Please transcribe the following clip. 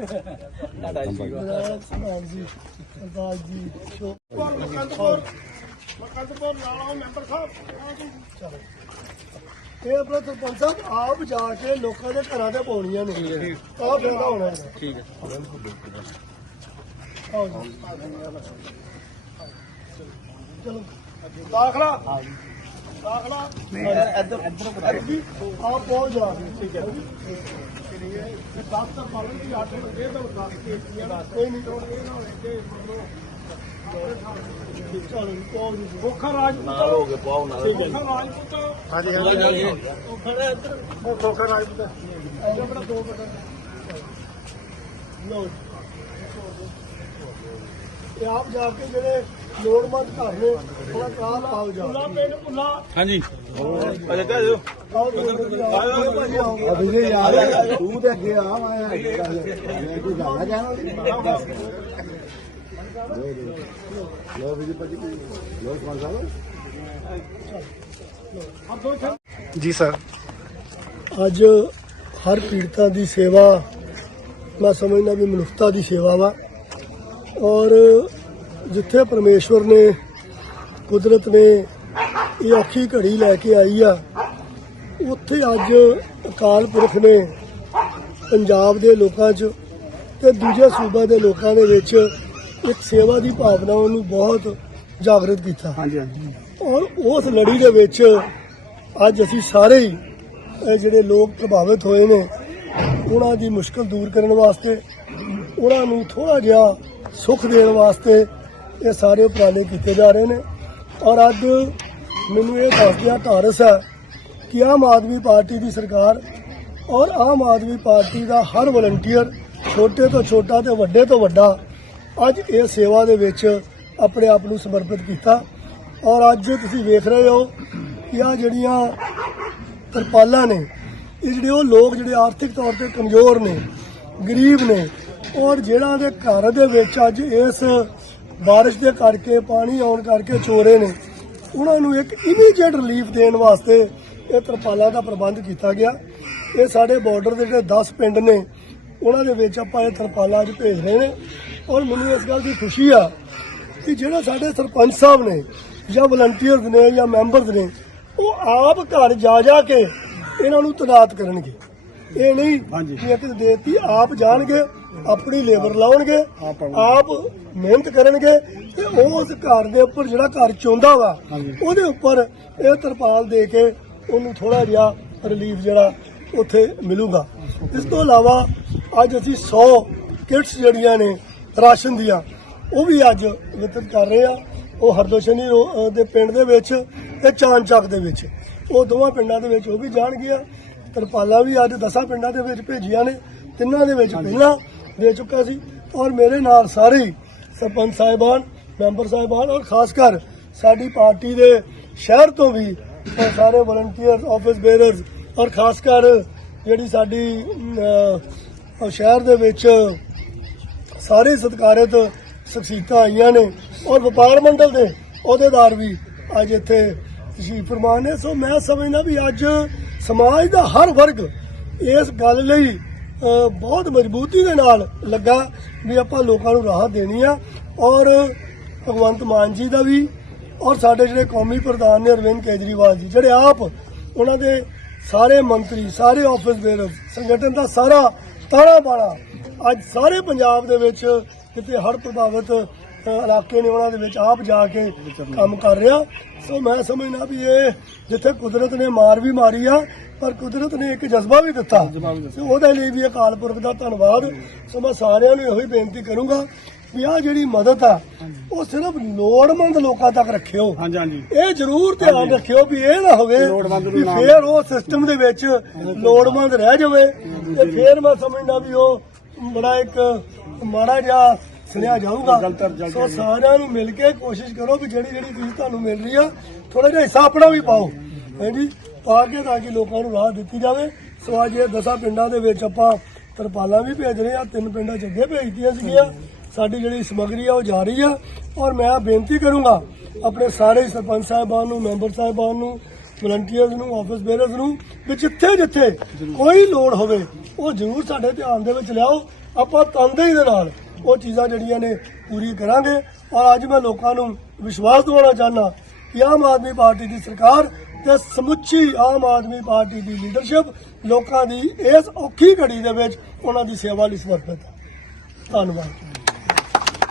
ਜਨਾਬ ਸਮਾਨ ਜੀ ਸਰਦਾਰ ਜੀ ਸ਼ੋ ਮਕੰਦਪੁਰ ਮਕੰਦਪੁਰ ਨਾਲੋਂ ਮੈਂਬਰ ਸਾਹਿਬ ਇਹ ਆਪਣਾ ਸਰਪੰਚ ਸਾਹਿਬ ਆਪ ਜਾ ਕੇ ਲੋਕਾਂ ਦੇ ਘਰਾਂ ਤੇ ਪਾਉਣੀਆਂ ਨੇ ਆਹ ਫਾਇਦਾ ਹੋਣਾ ਠੀਕ ਹੈ ਆਓ ਜੀ ਚਲੋ, ਦਾਖਲਾ। ਦਾਖਲਾ ਇੱਧਰ ਇੱਧਰ ਜੀ ਆਪ ਪਹੁੰਚ ਜਾ ਠੀਕ ਹੈ। ਦਫ਼ਤਰ ਪਾਲਣ ਦੀ 8 ਵਜੇ ਤੋਂ 10 ਕੇਸੀਆਂ ਕੋਈ ਨਹੀਂ ਇਹ ਨਾ ਪਹੁੰਚ ਜੀ ਮੁੱਖਾ ਰਾਜਪੂਤ ਨਾਲ ਹੋ ਗਏ ਪਾਓ ਨਾਲ। ਠੀਕ ਹੈ ਜੀ। ਮੁੱਖਾ ਰਾਜਪੂਤ ਹਾਂਜੀ ਹਾਂਜੀ। ਉਹ ਖੜਾ ਇੱਧਰ। ਉਹ ਮੁੱਖਾ ਰਾਜਪੂਤ ਇਹ ਆਪਣਾ ਦੋ ਬਟਨ। ਲਓ ਇਹ ਆਪ ਜਾ ਕੇ ਜਿਹੜੇ ਲੋੜਵੰਦ ਘਰ ਨੇ ਥੋੜਾ ਕਰਾਲ ਆਓ ਜਾ ਪੁੱਲਾ ਪਿੰਡ ਪੁੱਲਾ ਹਾਂਜੀ। ਅਜੇ ਕਹਿ ਦਿਓ ਆਓ ਜੀ, ਆਓ ਭਾਜੀ ਆਓ ਅਭੀ ਯਾਰ ਤੂੰ ਤੇ ਅੱਗੇ ਆ ਮੈਂ ਕੋਈ ਗਾਣਾ ਜਾਣਾ ਲੋ ਵੀ ਭਾਜੀ। ਲੋ ਕੌਣ ਸਾਹਿਬ ਜੀ ਸਰ। ਅੱਜ ਹਰ ਪੀੜਤਾਂ ਦੀ ਸੇਵਾ ਮੈਂ ਸਮਝਦਾ ਵੀ ਮਨੁੱਖਤਾ ਦੀ ਸੇਵਾ ਵਾ। ਔਰ ਜਿੱਥੇ ਪਰਮੇਸ਼ਵਰ ਨੇ ਕੁਦਰਤ ਨੇ ਇਹ ਔਖੀ ਘੜੀ ਲੈ ਕੇ ਆਈ ਆ ਉੱਥੇ ਅੱਜ ਅਕਾਲ ਪੁਰਖ ਨੇ ਪੰਜਾਬ ਦੇ ਲੋਕਾਂ 'ਚ ਤੇ ਦੂਜੇ ਸੂਬਾ ਦੇ ਲੋਕਾਂ ਦੇ ਵਿੱਚ ਇੱਕ ਸੇਵਾ ਦੀ ਭਾਵਨਾ ਨੂੰ ਬਹੁਤ ਜਾਗਰਤ ਕੀਤਾ। ਹਾਂਜੀ ਹਾਂਜੀ। ਔਰ ਉਸ ਲੜੀ ਦੇ ਵਿੱਚ ਅੱਜ ਅਸੀਂ ਸਾਰੇ ਹੀ ਜਿਹੜੇ ਲੋਕ ਪ੍ਰਭਾਵਿਤ ਹੋਏ ਨੇ ਉਹਨਾਂ ਦੀ ਮੁਸ਼ਕਲ ਦੂਰ ਕਰਨ ਵਾਸਤੇ ਉਹਨਾਂ ਨੂੰ ਥੋੜਾ ਜਿਹਾ ਸੁੱਖ ਦੇਣ ਵਾਸਤੇ ਇਹ ਸਾਰੇ ਉਪਰਾਲੇ ਕੀਤੇ ਜਾ ਰਹੇ ਨੇ। ਔਰ ਅੱਜ ਮੈਨੂੰ ਇਹ ਦੱਸਦਿਆਂ ਧਾਰਸ ਹੈ ਕਿ ਆਮ ਆਦਮੀ ਪਾਰਟੀ ਦੀ ਸਰਕਾਰ ਔਰ ਆਮ ਆਦਮੀ ਪਾਰਟੀ ਦਾ ਹਰ ਵਲੰਟੀਅਰ ਛੋਟੇ ਤੋਂ ਛੋਟਾ ਤੇ ਵੱਡੇ ਤੋਂ ਵੱਡਾ ਅੱਜ ਇਹ ਸੇਵਾ ਦੇ ਵਿੱਚ ਆਪਣੇ ਆਪ ਨੂੰ ਸਮਰਪਿਤ ਕੀਤਾ। ਔਰ ਅੱਜ ਤੁਸੀਂ ਵੇਖ ਰਹੇ ਹੋ ਕਿ ਆ ਜਿਹੜੀਆਂ ਤਰਪਾਲਾਂ ਨੇ, ਇਹ ਜਿਹੜੇ ਉਹ ਲੋਕ ਜਿਹੜੇ ਆਰਥਿਕ ਤੌਰ ਤੇ ਕਮਜ਼ੋਰ ਨੇ, ਗਰੀਬ ਨੇ, ਔਰ ਜਿਹੜਾ ਦੇ ਘਰ ਦੇ ਵਿੱਚ ਅੱਜ ਇਸ ਬਾਰਿਸ਼ ਦੇ ਕਰਕੇ, ਪਾਣੀ ਆਉਣ ਕਰਕੇ ਚੋਰੇ ਨੇ। ਉਹਨਾਂ ਨੂੰ ਇੱਕ ਇਮੀਡੀਏਟ ਰਿਲੀਫ ਦੇਣ ਵਾਸਤੇ ਇਹ ਤਰਪਾਲਾਂ ਦਾ ਪ੍ਰਬੰਧ ਕੀਤਾ ਗਿਆ। ਇਹ ਸਾਡੇ ਬਾਰਡਰ ਦੇ ਜਿਹੜੇ 10 ਪਿੰਡ ਨੇ, ਉਹਨਾਂ ਦੇ ਵਿੱਚ ਆਪਾਂ ਇਹ ਤਰਪਾਲਾਂ ਅੱਜ ਭੇਜ ਰਹੇ ਨੇ। ਔਰ ਮੈਨੂੰ ਇਸ ਗੱਲ ਦੀ ਖੁਸ਼ੀ ਆ ਕਿ ਜਿਹੜੇ ਸਾਡੇ ਸਰਪੰਚ ਸਾਹਿਬ ਨੇ, ਜਾਂ ਵਲੰਟੀਅਰਸ ਨੇ, ਜਾਂ ਮੈਂਬਰਸ ਨੇ, ਉਹ ਆਪ ਘਰ ਜਾ ਜਾ ਕੇ ਇਹਨਾਂ ਨੂੰ ਤਨਾਤ ਕਰਨਗੇ। ਇਹ ਨਹੀਂ ਕਿ ਇੱਕ ਦੇਤੀ ਆਪ ਜਾਣਗੇ ਆਪਣੀ ਲੇਬਰ ਲਾਉਣਗੇ ਆਪ ਮਿਹਨਤ ਕਰਨਗੇ ਤੇ ਉਸ ਘਰ ਦੇ ਉੱਪਰ ਜਿਹੜਾ ਘਰ ਚੋਂਦਾ ਵਾ ਉਹਦੇ ਉੱਪਰ ਇਹ ਤਰਪਾਲ ਦੇ ਕੇ ਉਹਨੂੰ ਥੋੜਾ ਜਿਹਾ ਰਿਲੀਫ ਜਿਹੜਾ ਉੱਥੇ ਮਿਲੂਗਾ। ਇਸ ਤੋਂ ਇਲਾਵਾ ਅੱਜ ਅਸੀਂ 100 ਕਿਟਸ ਜਿਹੜੀਆਂ ਨੇ ਰਾਸ਼ਨ ਦੀਆਂ ਉਹ ਵੀ ਅੱਜ ਵਿਤਰਿਤ ਕਰ ਰਹੇ ਆ ਉਹ ਹਰਦੋਸ਼ਨੀ ਦੇ ਪਿੰਡ ਦੇ ਵਿੱਚ ਤੇ ਚਾਂਦ ਚੱਕ ਦੇ ਵਿੱਚ। ਉਹ ਦੋਵਾਂ ਪਿੰਡਾਂ ਦੇ ਵਿੱਚ ਉਹ ਵੀ ਜਾਣਗੀਆਂ। ਤਰਪਾਲਾਂ ਵੀ ਅੱਜ ਦਸਾਂ ਪਿੰਡਾਂ ਦੇ ਵਿੱਚ ਭੇਜੀਆਂ ਨੇ ਤਿੰਨਾਂ ਦੇ ਵਿੱਚ ਪਹਿਲਾਂ ਦੇ ਚੁੱਕਾ ਸੀ ਔਰ ਮੇਰੇ ਨਾਲ ਸਾਰੇ ਸਰਪੰਚ ਸਾਹਿਬਾਨ ਮੈਂਬਰ ਸਾਹਿਬਾਨ ਔਰ ਖਾਸ ਕਰ ਸਾਡੀ ਪਾਰਟੀ ਦੇ ਸ਼ਹਿਰ ਤੋਂ ਵੀ ਸਾਰੇ ਵਲੰਟੀਅਰ ਆਫਿਸ ਬੇਅਰਰਸ ਔਰ ਖਾਸ ਕਰ ਜਿਹੜੀ ਸਾਡੀ ਸ਼ਹਿਰ ਦੇ ਵਿੱਚ ਸਾਰੇ ਸਤਿਕਾਰਿਤ ਸ਼ਖਸੀਅਤਾਂ ਆਈਆਂ ਨੇ ਔਰ ਵਪਾਰ ਮੰਡਲ ਦੇ ਅਹੁਦੇਦਾਰ ਵੀ ਅੱਜ ਇੱਥੇ ਤਸ਼ਰੀਫ ਫਰਮਾਨ ਨੇ। ਸੋ ਮੈਂ ਸਮਝਦਾ ਵੀ ਅੱਜ ਸਮਾਜ ਦਾ ਹਰ ਵਰਗ ਇਸ ਗੱਲ ਲਈ ਬਹੁਤ ਮਜ਼ਬੂਤੀ ਦੇ ਨਾਲ ਲੱਗਾ ਵੀ ਆਪਾਂ ਲੋਕਾਂ ਨੂੰ ਰਾਹਤ ਦੇਣੀ ਆ। ਔਰ ਭਗਵੰਤ ਮਾਨ ਜੀ ਦਾ ਵੀ, ਔਰ ਸਾਡੇ ਜਿਹੜੇ ਕੌਮੀ ਪ੍ਰਧਾਨ ਨੇ ਅਰਵਿੰਦ ਕੇਜਰੀਵਾਲ ਜੀ, ਜਿਹੜੇ ਆਪ ਉਹਨਾਂ ਦੇ ਸਾਰੇ ਮੰਤਰੀ, ਸਾਰੇ ਆਫਿਸ ਬੇਅਰਰ ਸੰਗਠਨ ਦਾ ਸਾਰਾ ਤਾਣਾ ਬਾਣਾ ਅੱਜ ਸਾਰੇ ਪੰਜਾਬ ਦੇ ਵਿੱਚ ਕਿਤੇ ਹੜ੍ਹ ਪ੍ਰਭਾਵਿਤ ਇਲਾਕੇ ਨੇ ਉਹਨਾਂ ਦੇ ਵਿੱਚ ਆਪ ਜਾ ਕੇ ਕੰਮ ਕਰ ਰਿਹਾ। ਸੋ ਮੈਂ ਸਮਝਦਾ ਵੀ ਇਹ ਜਿੱਥੇ ਕੁਦਰਤ ਨੇ ਮਾਰ ਵੀ ਮਾਰੀ ਆ ਪਰ ਕੁਦਰਤ ਨੇ ਇੱਕ ਜਜ਼ਬਾ ਵੀ ਦਿੱਤਾ। ਤੇ ਉਹਦੇ ਲਈ ਵੀ ਅਕਾਲ ਪੁਰਖ ਦਾ ਧੰਨਵਾਦ। ਸੋ ਮੈਂ ਸਾਰਿਆਂ ਨੂੰ ਇਹੋ ਹੀ ਬੇਨਤੀ ਕਰੂੰਗਾ ਵੀ ਆ ਜਿਹੜੀ ਮਦਦ ਆ ਉਹ ਸਿਰਫ ਲੋੜਵੰਦ ਲੋਕਾਂ ਤੱਕ ਰੱਖਿਓ। ਹਾਂਜੀ ਹਾਂਜੀ। ਇਹ ਜ਼ਰੂਰ ਧਿਆਨ ਰੱਖਿਓ ਵੀ ਇਹ ਨਾ ਹੋਵੇ ਵੀ ਫੇਰ ਉਹ ਸਿਸਟਮ ਦੇ ਵਿੱਚ ਲੋੜਵੰਦ ਰਹਿ ਜਾਵੇ। ਤੇ ਫੇਰ ਮੈਂ ਸਮਝਦਾ ਵੀ ਉਹ ਬੜਾ ਇੱਕ ਮਾੜਾ ਜਿਹਾ ਸੁਣਿਆ ਜਾਊਗਾ। ਸੋ ਸਾਰਿਆਂ ਨੂੰ ਮਿਲ ਕੇ ਕੋਸ਼ਿਸ਼ ਕਰੋ ਵੀ ਜਿਹੜੀ ਜਿਹੜੀ ਚੀਜ਼ ਤੁਹਾਨੂੰ ਮਿਲ ਰਹੀ ਆ ਥੋੜਾ ਜਿਹਾ ਹਿੱਸਾ ਆਪਣਾ ਵੀ ਪਾਓ। ਹਾਂਜੀ ਪਾ ਕੇ ਤਾਂ ਕਿ ਲੋਕਾਂ ਨੂੰ ਰਾਹ ਦਿੱਤੀ ਜਾਵੇ। ਸੋ ਅੱਜ ਇਹ ਦਸਾਂ ਪਿੰਡਾਂ ਦੇ ਵਿੱਚ ਆਪਾਂ ਤਰਪਾਲਾਂ ਵੀ ਭੇਜ ਰਹੇ ਆ। ਤਿੰਨ ਪਿੰਡਾਂ ਚ ਅੱਗੇ ਭੇਜਤੀਆਂ ਸੀਗੀਆਂ। ਸਾਡੀ ਜਿਹੜੀ ਸਮਗਰੀ ਆ ਉਹ ਜਾ ਰਹੀ ਆ। ਔਰ ਮੈਂ ਬੇਨਤੀ ਕਰੂੰਗਾ ਆਪਣੇ ਸਾਰੇ ਸਰਪੰਚ ਸਾਹਿਬਾਨ ਨੂੰ ਮੈਂਬਰ ਸਾਹਿਬਾਨ ਨੂੰ ਵਲੰਟੀਅਰਸ ਨੂੰ ਆਫਿਸ ਬੇਅਰਰਸ ਨੂੰ ਵੀ ਜਿੱਥੇ ਜਿੱਥੇ ਕੋਈ ਲੋੜ ਹੋਵੇ ਉਹ ਜ਼ਰੂਰ ਸਾਡੇ ਧਿਆਨ ਦੇ ਵਿੱਚ ਲਿਆਓ। ਆਪਾਂ ਤਨਦੇਹੀ ਦੇ ਨਾਲ ਉਹ ਚੀਜ਼ਾਂ ਜਿਹੜੀਆਂ ਨੇ ਪੂਰੀ ਕਰਾਂਗੇ। ਔਰ ਅੱਜ ਮੈਂ ਲੋਕਾਂ ਨੂੰ ਵਿਸ਼ਵਾਸ ਦਿਵਾਉਣਾ ਚਾਹੁੰਦਾ ਕਿ ਆਮ ਆਦਮੀ ਪਾਰਟੀ ਦੀ ਸਰਕਾਰ ਤੇ ਸਮੁੱਚੀ ਆਮ ਆਦਮੀ ਪਾਰਟੀ ਦੀ ਲੀਡਰਸ਼ਿਪ ਲੋਕਾਂ ਦੀ ਇਸ ਔਖੀ ਘੜੀ ਦੇ ਵਿੱਚ ਉਹਨਾਂ ਦੀ ਸੇਵਾ ਲਈ ਸਮਰਪਿਤ ਹੈ। ਧੰਨਵਾਦ